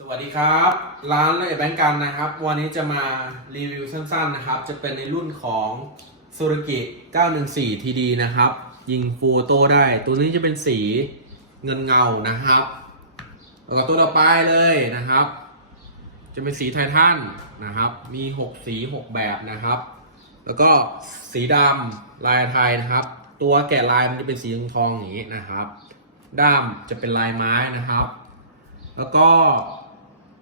สวัสดีครับ ร้านเอียแบงก์กันนะครับ วันนี้จะมารีวิวสั้นๆนะครับ จะเป็นในรุ่นของซูรุกิ 914 TD นะครับ ยิงฟูโต้ได้ ตัวนี้จะเป็นสีเงินเงานะครับ แล้วก็ตัวต่อไปเลยนะครับ จะเป็นสีไททันนะครับ มี 6 สี 6 แบบนะครับ แล้วก็สีดำลายไทยนะครับ ตัวแกะลายมันจะเป็นสีทองอย่างนี้นะครับ ด้ามจะเป็นลายไม้นะครับ แล้วก็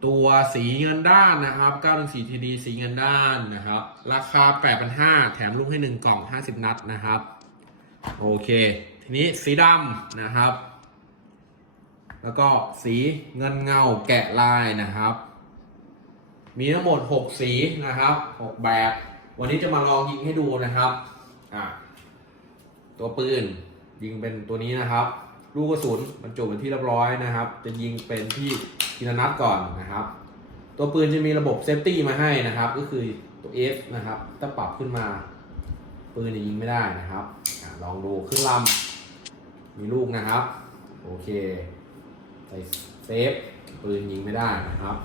ตัวสีเงินด้านนะครับ914 TD สีเงินด้านนะครับ ราคา 8,500 แถมลูกให้ 1 กล่อง 50 นัดนะครับ โอเค ทีนี้สีดำนะครับ แล้วก็สีเงินเงาแกะลายนะครับ มีทั้งหมด 6 สีนะครับ 6 แบบ วันนี้จะมาลองยิงให้ดูนะครับอะตัวปืนยิงเป็นตัวนี้นะครับ ลูกกระสุนบรรจุเป็นที่เรียบร้อยนะครับ จะยิงเป็นที่ ทีละนัดก่อนนะครับ ตัวปืนจะมีระบบเซฟตี้มาให้นะครับ ก็คือตัว F นะครับ ถ้าปรับขึ้นมา ปืนจะยิงไม่ได้นะครับอลองดูขึ้นลำมีลูกนะครับ โอเค ใส่เซฟ ปืนยิงไม่ได้นะครับ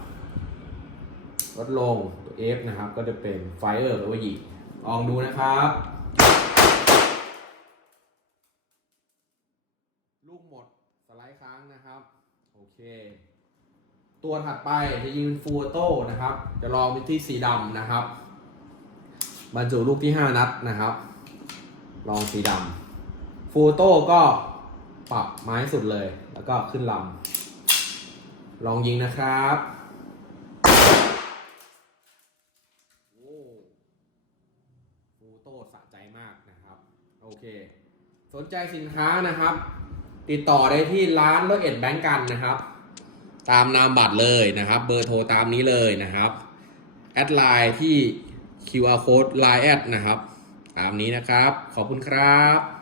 ลดลงตัว F นะครับ ก็จะเป็นไฟเออร์หรือว่ายิงลองดูนะครับ ลูกหมด สไลด์ค้างนะครับ โอเค ตัวถัดไปจะยิงเป็นฟูโต้นะครับ จะลองไปที่สีดำนะครับ บรรจุลูกที่ 5 นัดนะครับ ลองสีดำฟูโต้ก็ปรับไม้สุดเลย แล้วก็ขึ้นลำลองยิงนะครับโอ้ฟูโต้สะใจมากนะครับ โอเค สนใจสินค้านะครับ ติดต่อได้ที่ร้านรถเอ็ดแบงก์กันนะครับ ตามนามบัตรเลยนะครับ เบอร์โทรตามนี้เลยนะครับแอดไลน์ที่ QR code Line แอดนะครับ ตามนี้นะครับ ขอบคุณครับ